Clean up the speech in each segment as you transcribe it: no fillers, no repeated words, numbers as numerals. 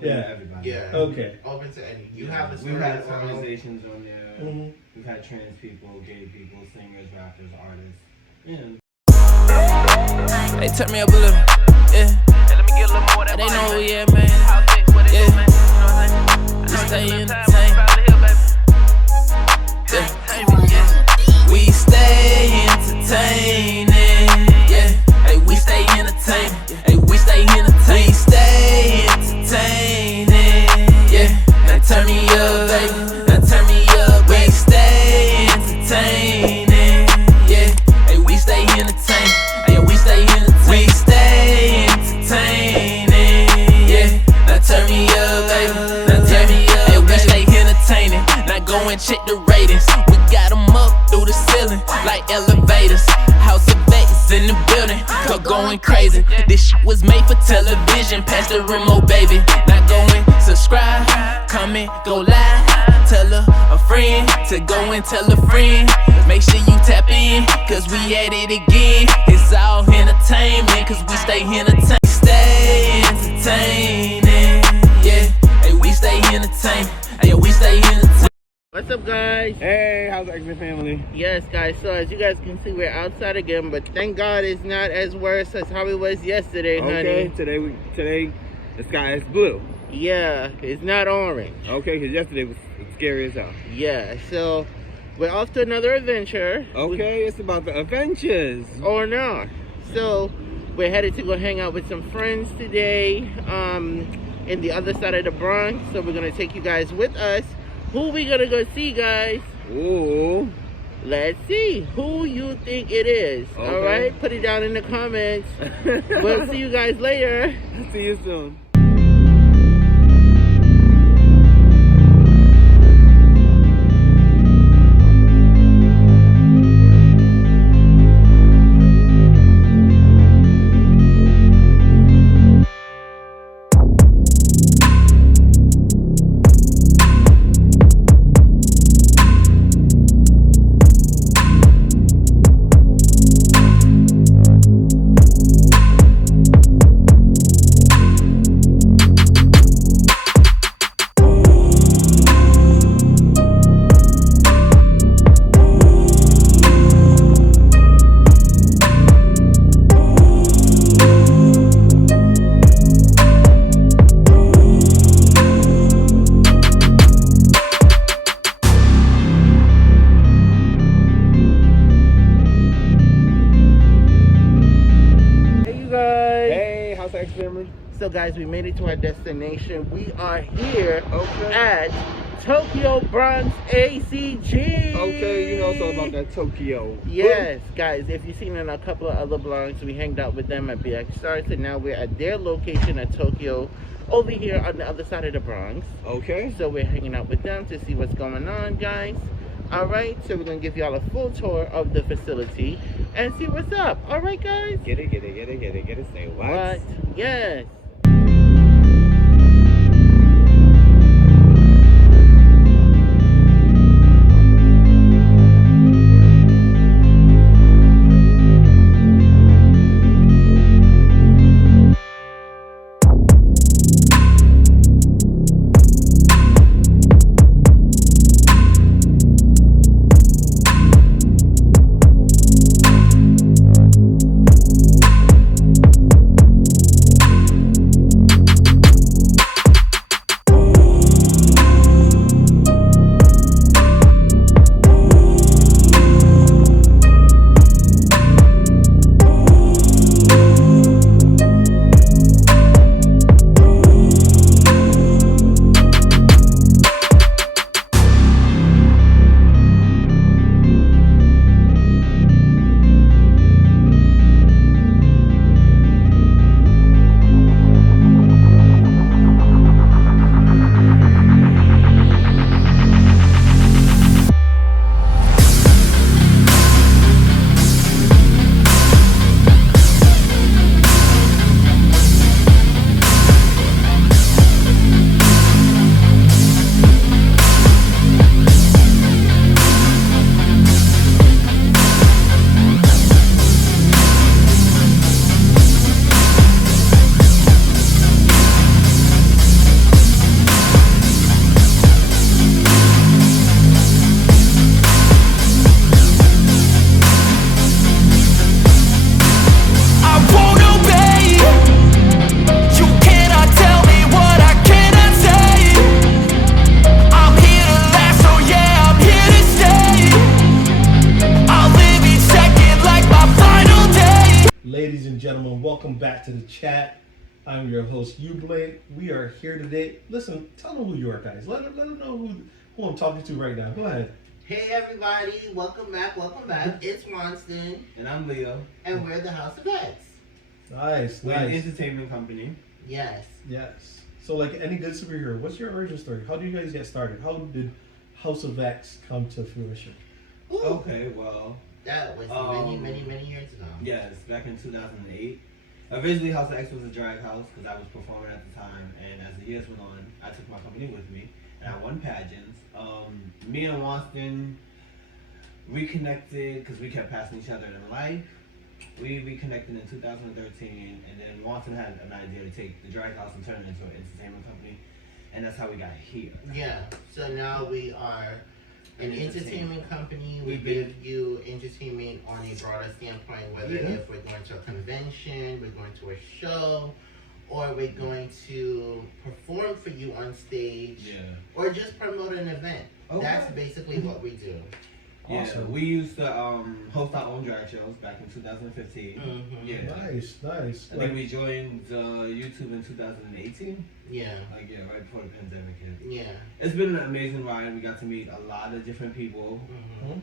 open to everybody. Yeah. Okay. Open to any. You have a story. We've had conversations on there. Mm-hmm. We've had trans people, gay people, singers, rappers, artists. Yeah. Hey, turn me up a little. Yeah. Hey, let me get a little more of that. They know who, yeah, man. Yeah. We stay entertained. Yeah. We stay entertaining. Yeah. Hey, we stay entertaining. Hey, we stay entertaining. We stay entertaining. Yeah. Now turn me up, baby. Now turn me up. We stay entertaining. Yeah. Hey, we stay entertaining. Hey, we stay entertaining. We stay entertaining. Yeah. Now turn me up, baby. Now turn me up. Hey, we stay entertaining. Now go and check the ratings. We got them up through the ceiling like elevators. House of X in the building, go going crazy. This shit was made for television. Pass the remote, baby. Now go and subscribe, comment, go live. Tell a friend to go and tell a friend. Make sure you tap in, cause we at it again. It's all entertainment, cause we stay entertained. Stay entertaining, yeah. Hey, we stay entertained. Hey, we stay entertained. What's up, guys? Hey, how's the X-Men family? Yes, guys. So as you guys can see, we're outside again, but thank God it's not as worse as how it was yesterday, Okay, honey. today the sky is blue. Yeah, it's not orange. Okay, because yesterday was scary as hell. Yeah, so we're off to another adventure. Okay, it's about the adventures. Or not. So we're headed to go hang out with some friends today in the other side of the Bronx. So we're gonna take you guys with us. Who we gonna go see, guys? Ooh. Let's see who you think it is. Okay. All right, put it down in the comments. We'll see you guys later. See you soon. So guys, we made it to our destination. We are here at Tokyo Bronx ACG. Okay, you know so about that Tokyo. Yes, guys, if you've seen in a couple of other vlogs, we hanged out with them at BX Stars, and now we're at their location at Tokyo, over here on the other side of the Bronx. Okay. So we're hanging out with them to see what's going on, guys. All right, so we're gonna give y'all a full tour of the facility and see what's up. All right, guys. Get it. Say what? Yes. welcome back to the chat. I'm your host, Blake. We are here today. Listen, tell them who you are, guys. Let them know who I'm talking to right now. Go ahead. Hey everybody, welcome back. It's Wonston. And I'm Leo. And we're the House of X. Nice, We're an nice. entertainment company. Yes. Yes. So, like any good superhero, what's your origin story? How do you guys get started? How did House of X come to fruition? Ooh, Okay, well, that was many years ago. yes, back in 2008. Originally, House of X was a drag house because I was performing at the time, and as the years went on, I took my company with me, and I won pageants. Me and Wonston reconnected because we kept passing each other in life. We reconnected in 2013, and then Wonston had an idea to take the drag house and turn it into an entertainment company, and that's how we got here. Yeah. So now we are an entertainment company. We We've give you entertainment on a broader standpoint, whether Yeah. if we're going to a convention, we're going to a show, or we're going to perform for you on stage, Yeah. or just promote an event. Okay. That's basically what we do. Yeah, Awesome. we used to host our own drag shows back in 2015. Mhm. Yeah. Nice. I think we joined YouTube in 2018. Yeah. Like, yeah, right before the pandemic hit. Yeah. It's been an amazing ride. We got to meet a lot of different people. Mhm.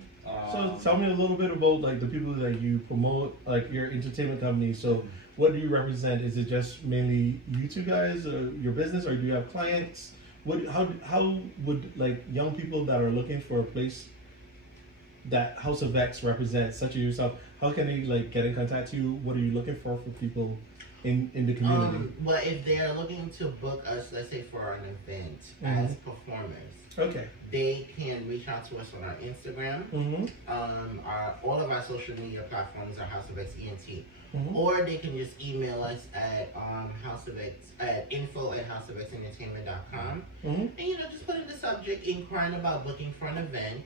So tell me a little bit about like the people that you promote, like your entertainment company. So what do you represent? Is it just mainly you two guys, your business, or do you have clients? How would like young people that are looking for a place that House of X represents, such as yourself, how can they like get in contact with you? What are you looking for people in the community? Well, if they're looking to book us, let's say for an event as performers, Okay. they can reach out to us on our Instagram. All of our social media platforms are House of X ENT. Or they can just email us at info@houseofxentertainment.com. And just put in the subject inquiring about booking for an event.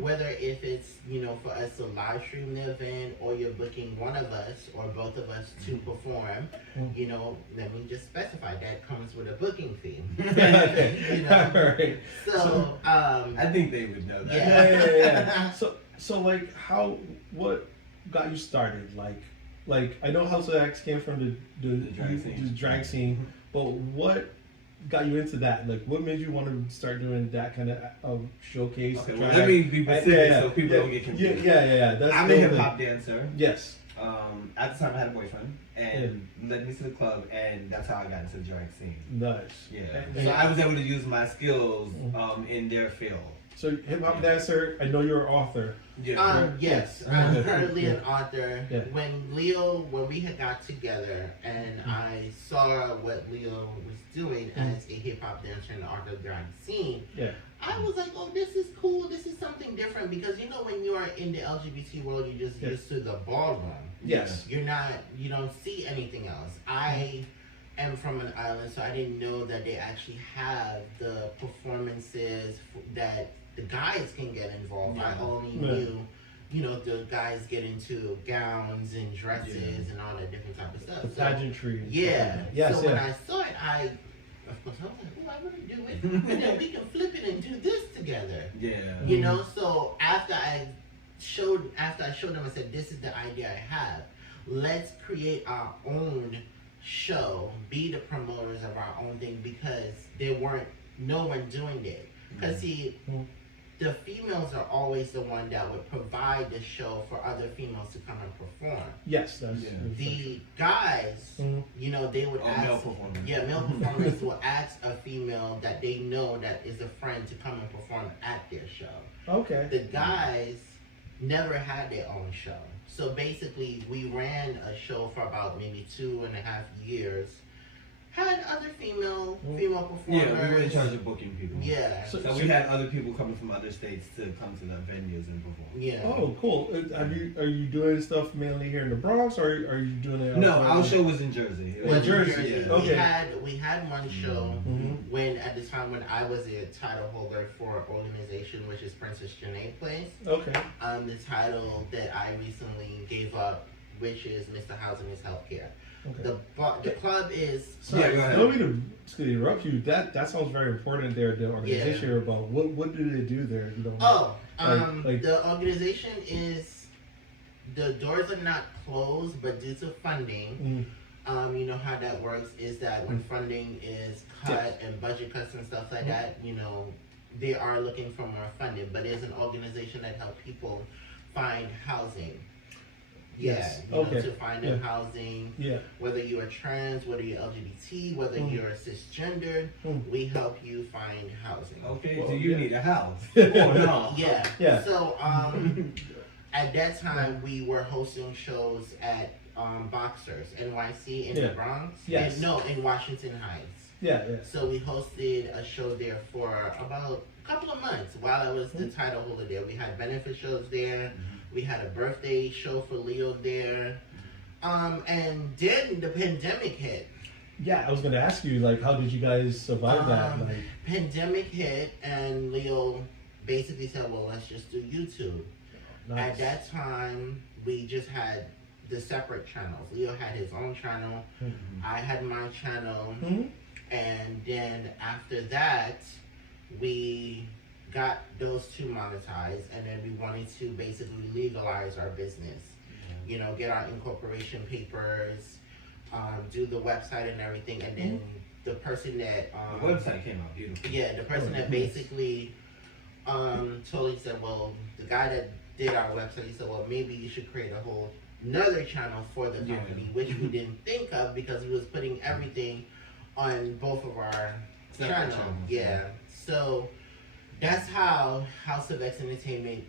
Whether if it's for us to live stream the event, or you're booking one of us or both of us to perform, let me just specify that comes with a booking fee. Okay. All right. So I think they would know that. Yeah. So like what got you started? Like I know House of X came from the drag scene, but what got you into that? Like what made you want to start doing that kind of showcase? Okay, well, let me be specific so people don't get confused. Yeah. That's I'm a hip hop dancer. Yes. At the time I had a boyfriend and led me to the club, and that's how I got into the drag scene. Nice. Yeah. So I was able to use my skills in their field. So hip hop dancer, I know you're an author. Yeah. Yes, I'm currently an author. Yeah. When we had got together and I saw what Leo was doing as a hip hop dancer in the art of drag scene, I was like, oh, this is cool. This is something different, because when you are in the LGBT world, you're just used to the ballroom. Yes. You don't see anything else. I am from an island, so I didn't know that they actually have the performances that the guys can get involved. I only knew, the guys get into gowns and dresses and all that different type of stuff. The pageantry. Yeah. Yes, so when I saw it, of course, I was like, oh, I want to do it. And then we can flip it and do this together. Yeah. So after I showed them, I said, this is the idea I have. Let's create our own show, be the promoters of our own thing, because there weren't no one doing it. Because see, the females are always the one that would provide the show for other females to come and perform. Yes, that's The guys, they would ask male performers. Yeah, male performers will ask a female that they know that is a friend to come and perform at their show. Okay. The guys never had their own show. So basically, we ran a show for about maybe 2.5 years. Had other female performers. Yeah, we were in charge of booking people. Yeah. So we had other people coming from other states to come to the venues and perform. Yeah. Oh, cool. Are you doing stuff mainly here in the Bronx, or are you doing it? No, our show was in Jersey. It was in Jersey. Yeah. Okay. We had one show when at the time when I was a title holder for an organization, which is Princess Janae Place. Okay. The title that I recently gave up, which is Mr. Housing is Healthcare. Okay. The club is. Sorry, go ahead. I don't mean to interrupt you. That sounds very important there. The organization about what do they do there? You know. The organization is, the doors are not closed, but due to funding, You know how that works is that when funding is cut and budget cuts and stuff like that, you know, they are looking for more funding. But there's an organization that helps people find housing. Yes. You know, to find them housing. Yeah. Whether you are trans, whether you're LGBT, whether you're cisgendered, we help you find housing. Okay, Well, do you need a house? Oh, no. Yeah. Yeah. So at that time we were hosting shows at Boxers NYC in the Bronx. Yes. And, no, in Washington Heights. Yeah. So we hosted a show there for about a couple of months while I was the title holder there. We had benefit shows there. We had a birthday show for Leo there. And then the pandemic hit. Yeah, I was gonna ask you, like, how did you guys survive that? Like, pandemic hit, and Leo basically said, well, let's just do YouTube. nice. At that time, we just had the separate channels. Leo had his own channel. I had my channel. And then after that, we got those two monetized, and then we wanted to basically legalize our business. You know, get our incorporation papers, do the website and everything, and then the person that The website came out beautiful. yeah, the person that basically totally said, well, the guy that did our website, he said, well, maybe you should create a whole another channel for the company, which we didn't think of because we was putting everything on both of our channels. Yeah. So that's how House of X Entertainment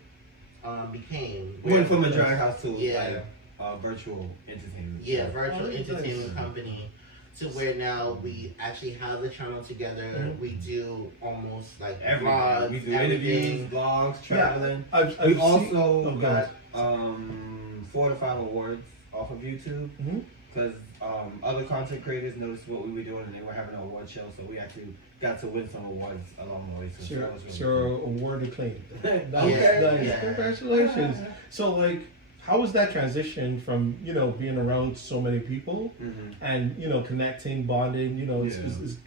became. Went from a drag house to Yeah. like virtual entertainment. Yeah, virtual nice. entertainment company, to where now we actually have the channel together. We do almost like Everything. vlogs, We do everything. interviews, vlogs, traveling. I've We seen- also oh, got 4 to 5 awards off of YouTube because other content creators noticed what we were doing and they were having an award show, so we actually got to win some awards along the way. So that was really Sure, award acclaimed. Nice. Yeah. Congratulations. So, like, how was that transition from, you know, being around so many people and, you know, connecting, bonding, you know, it's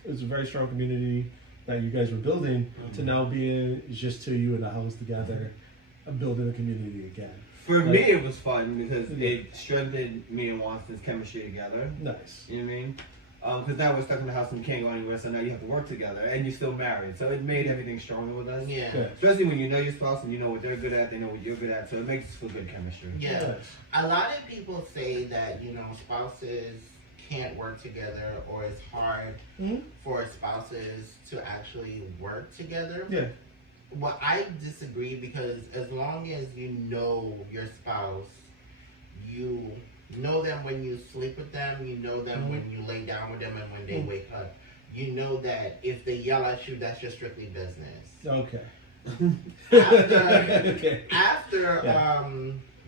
a very strong community that you guys were building to now being just to you in the house together and building a community again? For me, it was fun because it strengthened me and Watson's chemistry together. Nice. You know what I mean? Because now we're stuck in the house and we can't go anywhere, so now you have to work together, and you're still married. So it made everything stronger with us. Yeah. Especially when you know your spouse and you know what they're good at, they know what you're good at, so it makes us feel good chemistry. Yeah. Nice. A lot of people say that, you know, spouses can't work together, or it's hard for spouses to actually work together. Yeah. Well, I disagree, because as long as you know your spouse, you know them when you sleep with them, you know them when you lay down with them, and when they wake up. You know that if they yell at you, that's just strictly business. Okay. After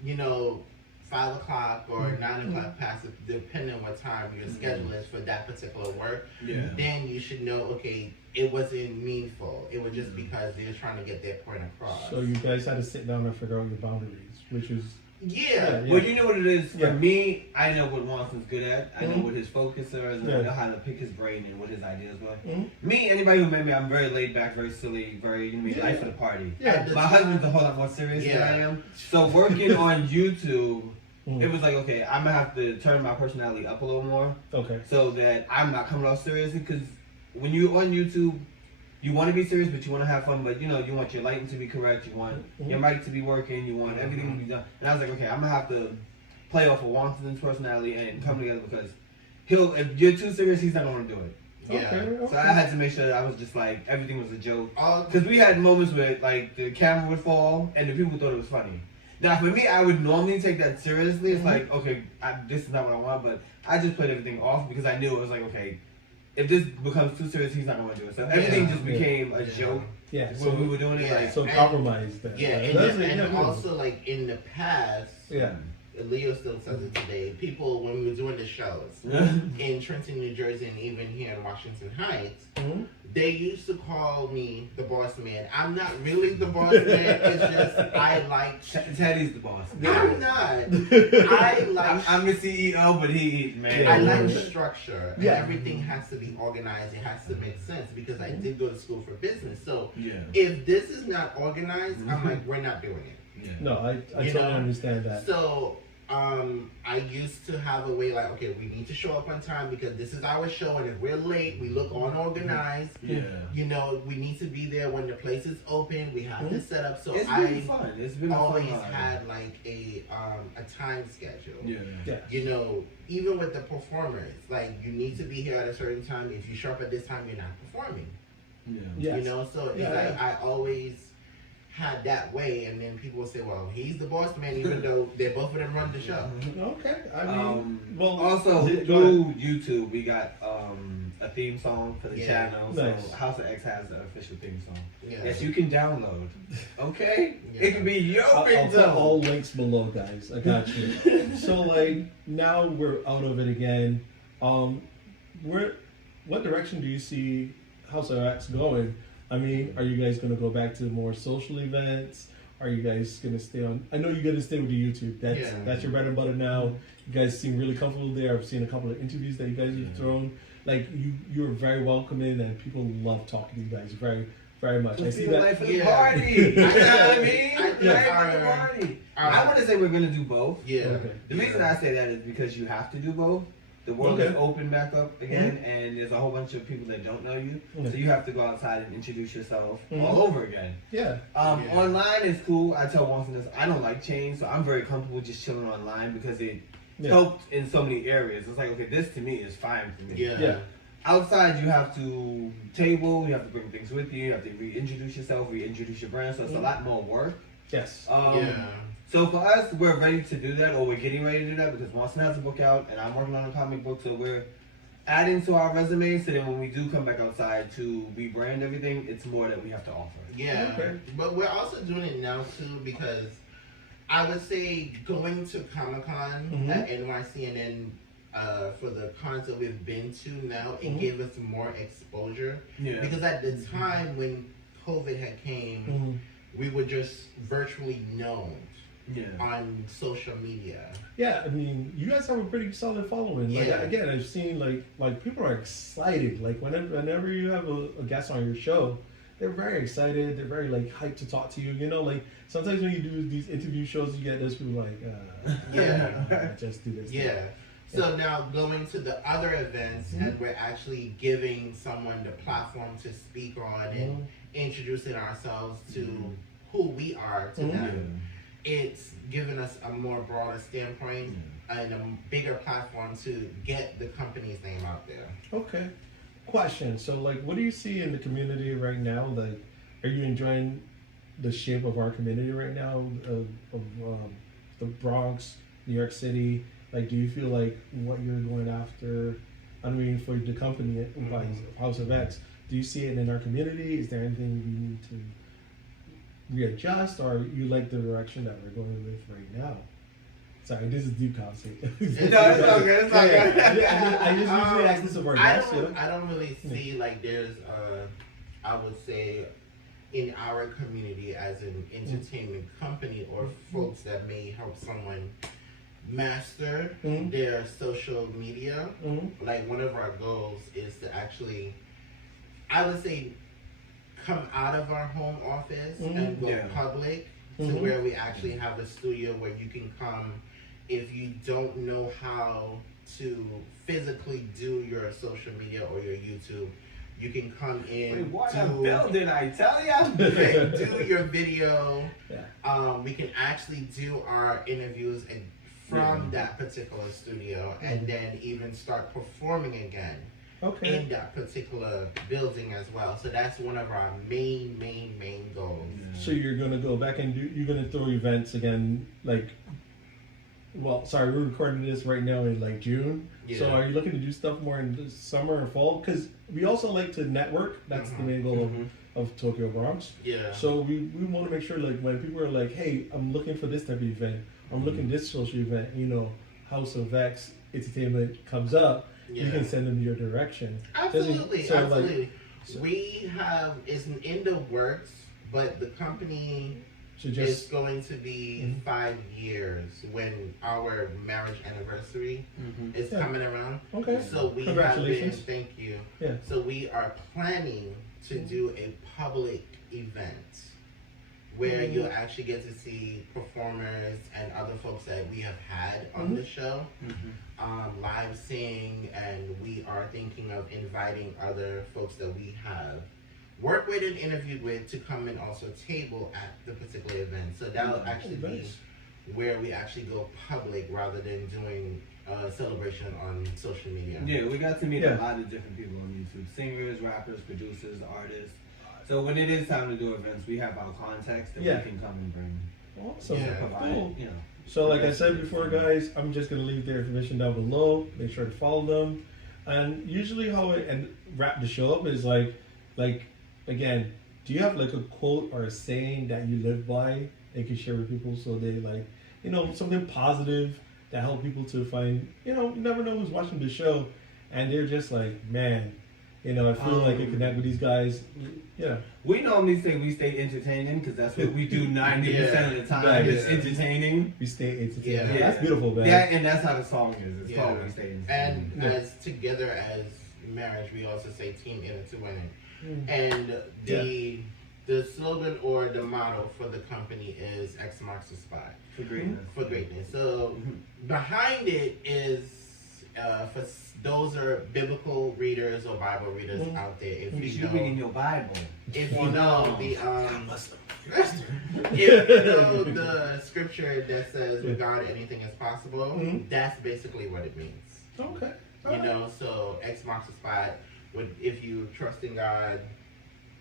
you know, 5 o'clock or 9 o'clock passes, depending on what time your schedule is for that particular work, then you should know, okay, it wasn't meaningful. It was just because they were trying to get their point across. So you guys had to sit down and figure out your boundaries, which is Yeah. Well, you know what it is? For Yeah. me, I know what Watson's good at. I know what his focus is, and I know how to pick his brain and what his ideas were. Me, anybody who met me, I'm very laid back, very silly, very, you know, life of the party. Yeah. My husband's a whole lot more serious than I am. So working on YouTube, it was like, okay, I'm going to have to turn my personality up a little more. Okay. So that I'm not coming off seriously, because when you're on YouTube, you want to be serious, but you want to have fun. But you know, you want your lighting to be correct. You want your mic to be working. You want everything to be done. And I was like, okay, I'm gonna have to play off of Watson's personality and come together, because if you're too serious, he's not gonna do it. Yeah. Okay. So I had to make sure that I was just like, everything was a joke. Because we had moments where like the camera would fall and the people thought it was funny. Now for me, I would normally take that seriously. It's like, okay, this is not what I want, but I just played everything off because I knew it was like, okay, if this becomes too serious, he's not going to do it. So everything just became a joke Yeah. when we were doing it. Like, So compromise that. Yeah, and also like in the past, Leo still says it today, people, when we were doing the shows in Trenton, New Jersey, and even here in Washington Heights, they used to call me the boss man. I'm not really the boss man, it's just I like... Teddy's the boss. I'm not. I'm the CEO, but man. I like structure. And everything has to be organized. It has to make sense, because I did go to school for business. So if this is not organized, I'm like, we're not doing it. No, I totally understand that. So I used to have a way like, okay, we need to show up on time because this is our show, and if we're late, we look unorganized. Yeah. You know, we need to be there when the place is open. We have to set up. So It's been fun. It's been always fun. had like a time schedule. Yeah. You know, even with the performers, like you need to be here at a certain time. If you show up at this time, you're not performing. Yeah. Yes. You know, so it's like I always had that way, and then people will say, well, he's the boss man, even though they both of them run the show. Okay. I mean, well, also through YouTube, we got a theme song for the channel. Nice. So House of X has the official theme song. Yeah. Yes, you can download. Okay, Yeah. it can be your I'll big put zone. all links below, guys. I got you. So like now we're out of it again. What direction do you see House of X going? I mean, are you guys going to go back to more social events? Are you guys going to stay on? I know you're going to stay with the YouTube. That's your bread and butter now. You guys seem really comfortable there. I've seen a couple of interviews that you guys have thrown. Like you're very welcoming, and people love talking to you guys very, very much. I see that. Life of the party. You know what I mean? I think Life of the party. I want to say we're gonna do both. Yeah. Okay. The reason I say that is because you have to do both. The world is open back up again, and there's a whole bunch of people that don't know you. So you have to go outside and introduce yourself all over again. Yeah. Online is cool. I tell once in this, I don't like change, so I'm very comfortable just chilling online because it helped in so many areas. It's like, okay, this to me is fine for me. Yeah. Outside, you have to table, you have to bring things with you, you have to reintroduce yourself, reintroduce your brand, so it's a lot more work. Yes. So for us, we're ready to do that, or we're getting ready to do that, because Watson has a book out, and I'm working on a comic book, so we're adding to our resume, so that when we do come back outside to rebrand everything, it's more that we have to offer. Yeah, but we're also doing it now too, because I would say going to Comic-Con at NYC and then for the cons that we've been to now, it gave us more exposure. Yeah. Because at the time when COVID had came, we were just virtually known on social media. Yeah, I mean, you guys have a pretty solid following. Like, again, I've seen like people are excited. Like whenever you have a guest on your show, they're very excited. They're very like hyped to talk to you. You know, like sometimes when you do these interview shows, you get those people like, just do this. Yeah. So now going to the other events, and we're actually giving someone the platform to speak on and introducing ourselves to who we are to them. It's given us a more broader standpoint and a bigger platform to get the company's name out there. Okay. Question. So, like, what do you see in the community right now? Like, are you enjoying the shape of our community right now of the Bronx, New York City? Like, do you feel like what you're going after, I mean, for the company by House of X, do you see it in our community? Is there anything we need to readjust, or you like the direction that we're going with right now? Sorry, this is deep conversation. No, it's all good. It's all good. I just usually ask this of our guests. I don't really see like there's I would say in our community as an entertainment company or folks that may help someone master their social media. Like one of our goals is to actually, I would say, come out of our home office and go public to where we actually have a studio where you can come if you don't know how to physically do your social media or your YouTube. You can come in. What a building, I tell ya! Do your video. We can actually do our interviews from that particular studio, and then even start performing again in that particular building as well. So that's one of our main goals. So you're gonna go back and you're gonna throw events again, like, well, sorry, we're recording this right now in like June. So are you looking to do stuff more in the summer or fall? Because we also like to network. That's the main goal of Tokyo Bronx. So we want to make sure, like, when people are like, hey, I'm looking for this type of event, I'm looking this social event, you know, House of X Entertainment comes up, you can send them your direction. Absolutely. We have, it's in the works, but the company is going to be 5 years when our marriage anniversary is coming around. So we have been, thank you. So we are planning to do a public event where you'll actually get to see performers and other folks that we have had on the show live sing, and we are thinking of inviting other folks that we have worked with and interviewed with to come and also table at the particular event. So that'll actually be where we actually go public rather than doing a celebration on social media. Yeah, we got to meet a lot of different people on YouTube. Singers, rappers, producers, artists. So when it is time to do events, we have our contacts that we can come and bring. Awesome. Provide, Cool. you know. So like I said before, guys, I'm just going to leave their information down below. Make sure to follow them. And usually how I wrap the show up is like, again, do you have like a quote or a saying that you live by and can share with people so they like, you know, something positive that help people to find, you know, you never know who's watching the show and they're just like, man, you know, I feel like I connect with these guys. Yeah. We normally say we stay entertaining because that's what we do 90% of the time. It's entertaining. We stay entertaining. Yeah. That's beautiful, man. Yeah, and that's how the song is. It's called We Stay Entertaining. And as together as marriage, we also say team in it to win. And the slogan or the motto for the company is X marks the spot. For greatness. For greatness. So behind it is for those are biblical readers or Bible readers out there. If you know, reading your Bible. if you know the if you know the scripture that says with God anything is possible, that's basically what it means. Okay. You know, so X marks the spot. If you trust in God,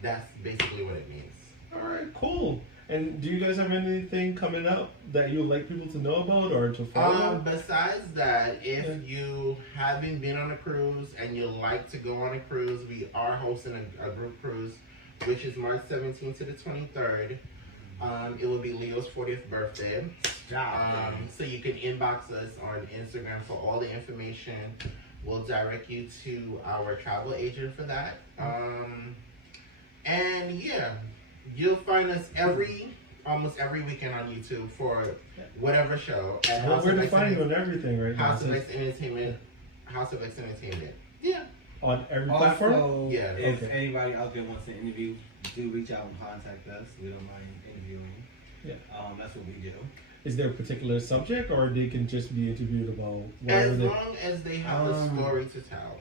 that's basically what it means. All right, cool. And do you guys have anything coming up that you would like people to know about or to follow? Besides that, if you haven't been on a cruise and you like to go on a cruise, we are hosting a group cruise, which is March 17th to the 23rd. It will be Leo's 40th birthday. So you can inbox us on Instagram for all the information. We'll direct you to our travel agent for that. And yeah, you'll find us almost every weekend on YouTube for whatever show. Well, we're finding on everything right now. House of X Entertainment. Yeah. On every platform? Also, Yeah. if anybody out there wants to interview, do reach out and contact us. We don't mind interviewing. Yeah. That's what we do. Is there a particular subject or they can just be interviewed about whatever As long as they have a story to tell.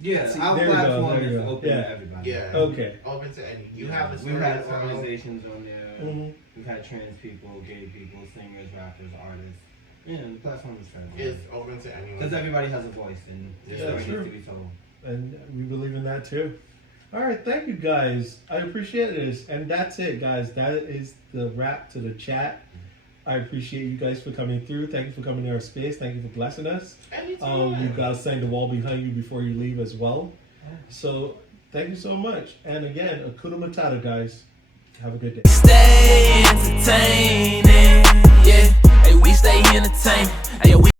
Yeah, See, our there we go, platform there you is go. open Yeah. to everybody. Yeah. Okay. Open to any. You have a story We've had to tell. organizations on there. Mhm. We've had trans people, gay people, singers, rappers, artists. Yeah, the platform is for everyone. It's open to anyone. Because everybody has a voice and their Yeah, story true. needs to be told. And we believe in that too. All right, thank you guys. I appreciate this. And that's it, guys. That is the wrap to the chat. I appreciate you guys for coming through. Thank you for coming to our space. Thank you for blessing us. Anytime. You guys sang the wall behind you before you leave as well. So thank you so much. And again, Hakuna Matata, guys. Have a good day. Stay entertaining, yeah. Hey, we stay entertaining. Hey, we